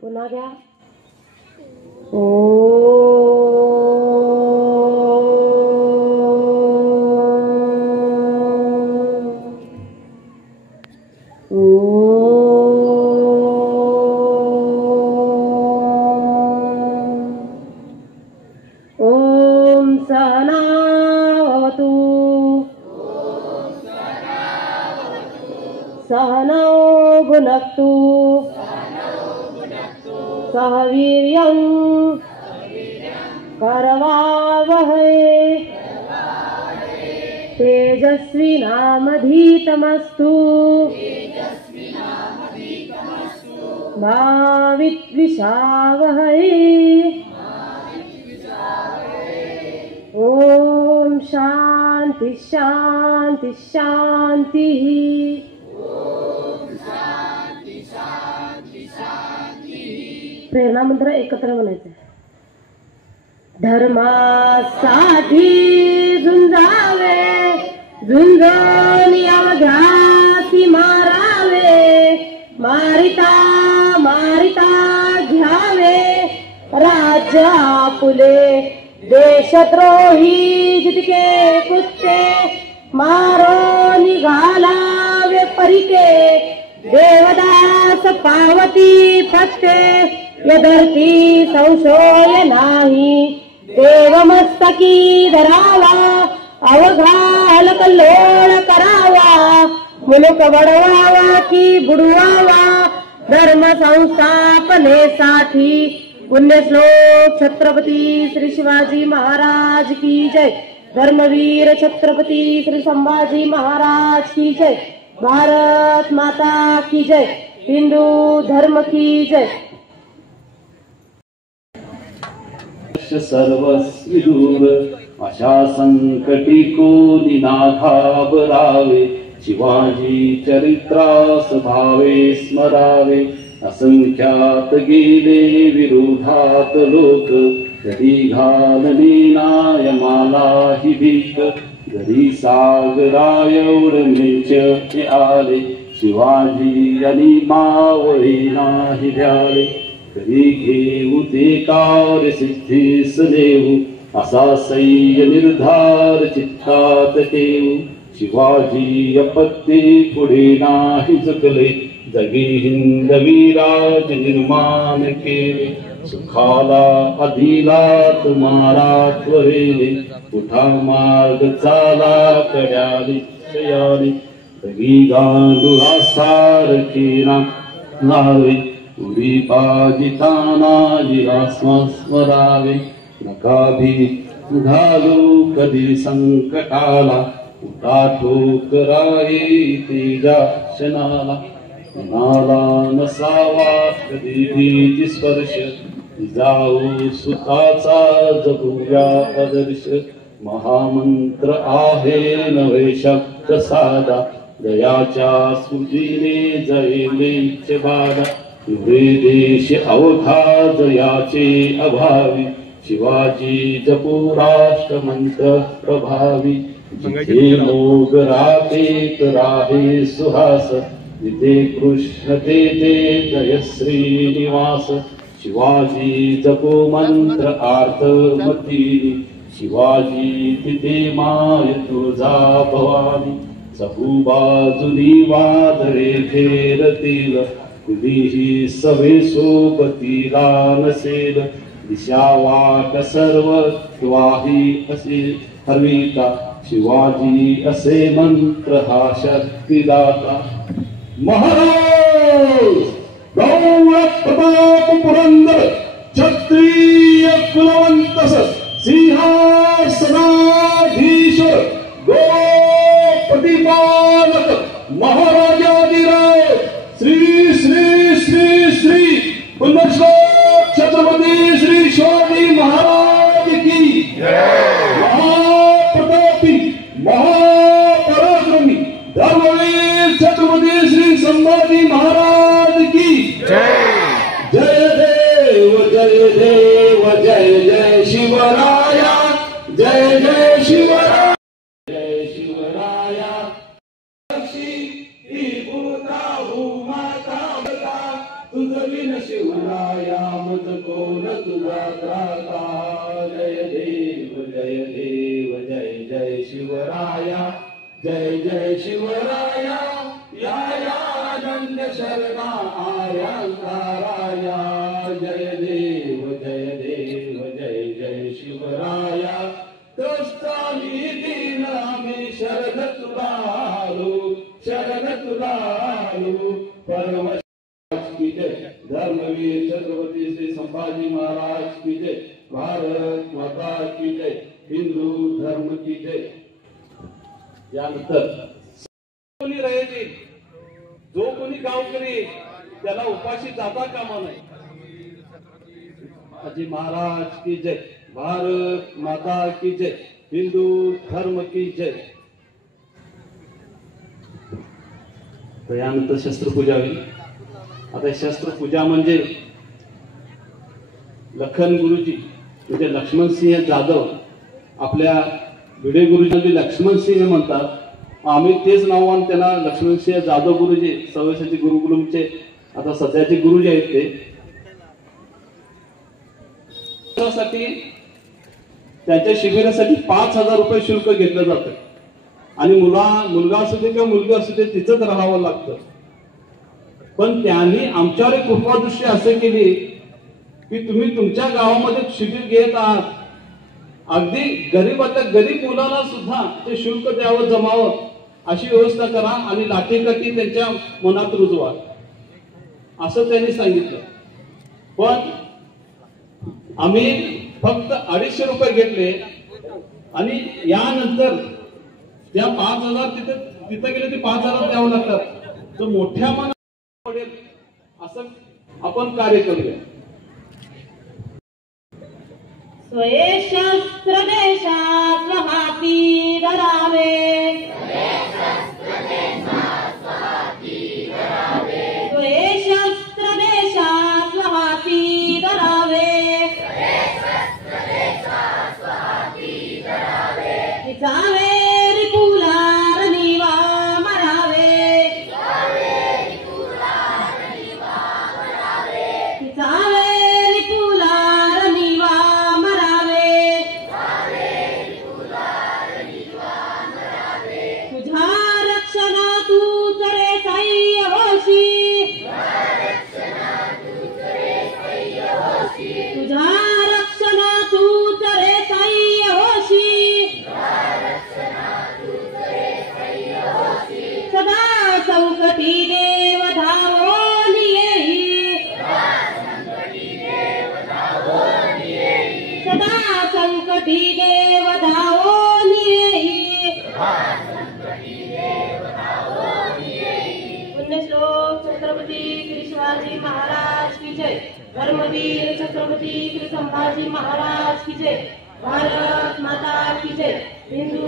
पुन्हा घ्या. ओम सहना भवतु सहनौ भुनक्तु सह वीर्यं करवावहै तेजस्विनामधीतमस्तु मा विद्विषावहै. ओम शांति शांति शांति. प्रेरणा मंत्र एकत्र म्हणायचं. धर्मासाठी झुंजावे झुंजून अवघ्यासी मारावे मारिता मारिता घ्यावे राज्य आपुले देशद्रोही जितके कुत्ते मारो निघालावे परिके देवदास पावती फत्ते यदर्थी संशय नाही देवमस्तकी धरावा अवघाल कल्लोळ करावा मुलुक बडवावा की बुडवावा धर्म संस्थापनेसाठी पुण्यश्लोक छत्रपती श्री शिवाजी महाराज की जय. धर्मवीर छत्रपती श्री संभाजी महाराज की जय. भारत माता की जय. हिंदू धर्म की जय. सर्वस्वी दूर अशा संकटी कोणी ना घाबरावे शिवाजी चरित्रास भावे स्मरावे. असंख्यात गेले विरोधात लोक कधी घालणे नायमाला ही भीक घरी सागराएवढ नीच आले शिवाजी आणि मावळी नाही द्याले. कधी घेऊ ते कार्य सिद्धीस देऊ असा सह्य निर्धार चित्तात ठेवू. शिवाजी अपत्ये पुढे नाही झुकले जगी हिंदवीराज निर्माण केले. सुखाला अधीला तुम्हारा त्वरेले उठा मार्ग चाला कड्याली शयाली. जगी गांडुळा सार केला नावे उडी पाजिताना जिरा स्मरावे. नका भी घालू कधी संकटाला उठा ठोकराये तेजा क्षणाला. मनाला नसावा कधी भीती स्पर्श जाऊ सुखाचा जगूया आदर्श. महामंत्र आहे नवे शब्द साधा दयाच्या स्मृतीने जयले बाधा. एवढे देश अवघा जयाचे अभावी शिवाजी जपू राष्ट्रमंत्र प्रभावी. जिथे मोग राहते राहे सुहास जिथे कृष्ण तेथे जय श्रीनिवास. शिवाजी जपो मंत्र आर्तमती शिवाजी तिथे माय तुळजा भवानी. चहूबाजूनी वादळे घेरतील कुणीही सवे सोबतीला नसेल. दिशा वाट सर्व त्वाही असे हरविता शिवाजी असे मंत्र हा शक्तिदाता. महाराज गौरव प्रताप पुरंदर क्षत्रिय कुलवंतस सिंहासनाधीश्वर गोपतिपालक महाराजाधिराज श्री श्री श्री श्री पुण्यश्लोक छत्रपती श्री शिवाजी महाराज की महाप्रतापी महापराक्रमी धर्मवीर छत्रपती श्री संभाजी महाराज की जय देव जय देव जय जय शिवराया जय जय शिवराया जय शिवराया तुझविन शिवराया मत कोण तुझा त्राता जय देव जय देव जय जय शिवराया जय जय शिवराया या अनन्य शरणा आर्या ताराया जय देव जय देव जय जय शिवराया कष्टानी दीन आम्ही शरण तुलालो परम की जय धर्मवीर छत्रपती श्री संभाजी महाराज की जय भारत माता की जय हिंदू धर्म की जय यानंतर कोणी राहायचे जो कोणी गावकरी त्याला उपाशी जाता कामा नये अजी महाराज की जय भारत माता की जय हिंदू धर्म की जय तर यानंतर शस्त्रपूजा होईल आता शस्त्रपूजा म्हणजे लखन गुरुजी म्हणजे लक्ष्मणसिंह जाधव आपल्या भिडे गुरुजी लक्ष्मणसिंह म्हणतात आम्ही तेच नावान त्यांना लक्ष्मणसिंह जाधव गुरुजी सव्वीसाचे गुरुकुलमचे आता सध्याचे गुरुजी आहेत ते त्यांच्या शिबिरासाठी 5,000 रुपये शुल्क घेतलं जातं आणि मुलगा असू दे किंवा मुलगी असू दे तिथंच राहावं लागतं पण त्यांनी आमच्यावर एक कृपादृष्टी असं केली की तुम्ही तुमच्या गावामध्ये शिबिर घेत आहात अगदी गरीबातल्या गरीब मुलांना सुद्धा ते शुल्क द्यावं जमावं अशी व्यवस्था करा आणि लाठीकाठी त्यांच्या मनात रुजवा असं त्यांनी सांगितलं पण आम्ही फक्त 250 रुपये घेतले आणि यानंतर त्या 5,000 तिथे गेले ते 5,000 द्यावं लागतात तर मोठ्या मनात पडेल असं आपण कार्य करूया स्वशस्त्र देशात हाती धरावे स्वशस्त्र देशात हाती धरावे जावे रिपुलार निवा मरावे जावे रिपुलार निवा तुझा रक्षणा तू चरे साह्य होशी तुझा रक्षणा तू चरे साह्य होशी सदा संकटी देव धावून येई सदा संकटी देव धावून येई पुण्यश्लोक छत्रपती श्री शिवाजी महाराज की जय धर्मवीर छत्रपती श्री संभाजी महाराज की जय भारत माता की जय हिंदू